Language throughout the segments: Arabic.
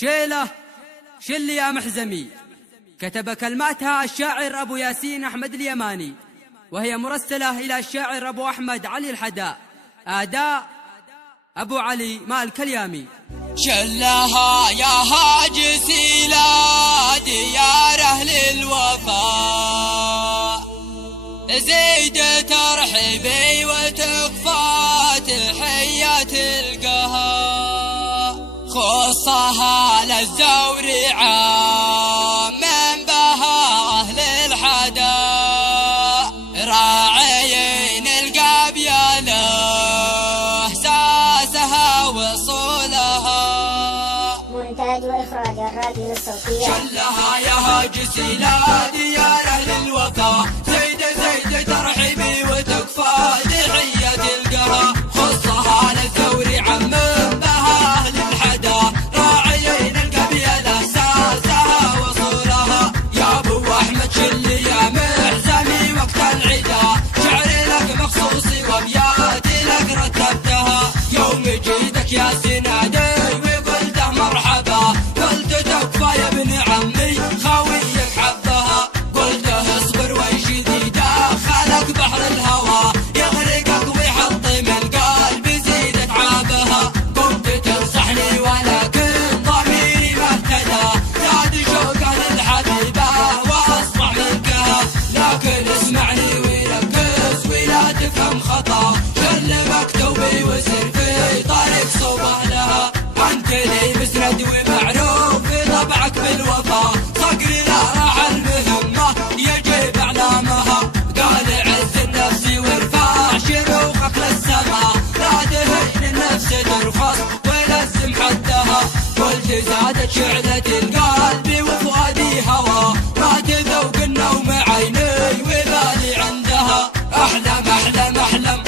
شيلة شل يا محزمي، كتب كلماتها الشاعر أبو ياسين أحمد اليماني، وهي مرسلة إلى الشاعر أبو أحمد علي الحداء، أداء أبو علي مالك اليامي. شلها يا هاجسي لا ديار أهل الوفاء، زيد ترحبي وتكفى تحية القها، خصها للزور عام من بها أهل الحداء، راعيين القبيلة إحساسها وصولها. مونتاج وإخراج الراديو الصوتي. شلها يا هاجسي لا ديار أهل الوفا، زيد ترحبي وتكفى تحية القها، خصها للثور عم بها أهل الحدا، راعيين القبيلة إحساسها وصولها. يا أبو أحمد شل يا محزمي وقت العدا، شعري لك مخصوصي وأبياتي لك رتبتها، يوم جيدك يا سنادي وقلته مرحبا، قلت تكفى يا ابن عمي خاويك حبها، قلته اصبر ويشي ذي داخلك بحر الهوى، يغرقك ويحطم القلب يزيدك عابها، قمت تنصحني ولكن ضميري ما اهتدى، زاد شوقه للحبيبة واصبح منكها، لكن اسمعني وركز ولا تفهم خطا، شل مكتوبي وسر في طريق صوب اهلها، انت لي مسند ومعروف طبعك بالوفا، صقري لا راح المهمة يجيب اعلامها، قال عز النفس وارفع شروقك للسما، لا تهين النفس ترخص ولزم حدها، قلت زادت شعلة القلب وفؤادي هوى، ما تذوق النوم عيني وبالي عندها، احلم احلم احلم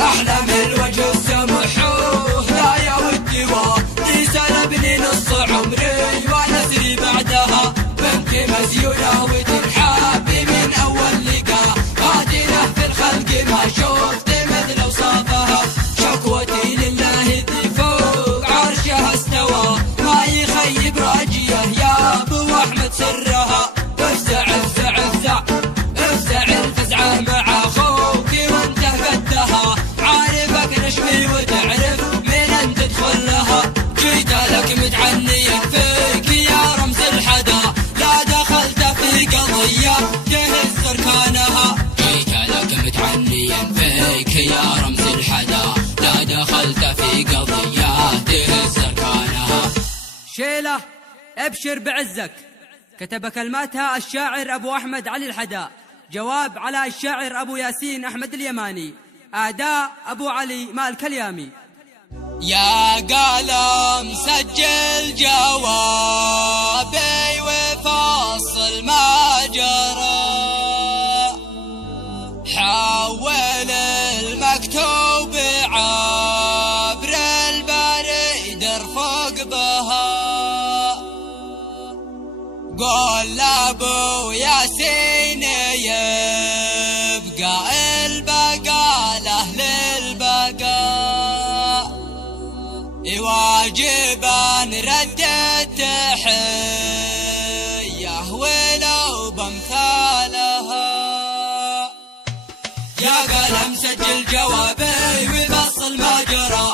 احلم الوجه السمحوه، لا يا ودي ودي سلبني نص عمري ونسري بعدها، بنت مزيونة وتنحب من اول لقاء، قاتلة في الخلق ما شفت مثل اوصافها، شكوتي لله ذي فوق عرشها استوى، ما يخيب راجيه يا ابو احمد سرها، افزع افزع افزع افزع الفزعه مع اخوك وانت قدها، عارفك نشمي وتعرف من تدخل لها، جيت لك متعنيا فيك يا رمز الحدا، لا دخلت في قضية تهز اركانها، جيت لك متعنيا فيك يا رمز الحدا، لا دخلت في قضية تهز اركانها. شيلة ابشر بعزك، كتب كلماتها الشاعر أبو أحمد علي الحداء، جواب على الشاعر أبو ياسين أحمد اليماني، أداء أبو علي مالك اليامي. يا قلم سجل جوابي وفصل ما جرى، حول المكتوب عبر البريد ارفق بها، قول لابو ياسين يبقى البقاء لأهل البقاء، واجبا ردت تحية ولو بامثالها، يا قلم سجل جوابي وفصل ما جرى،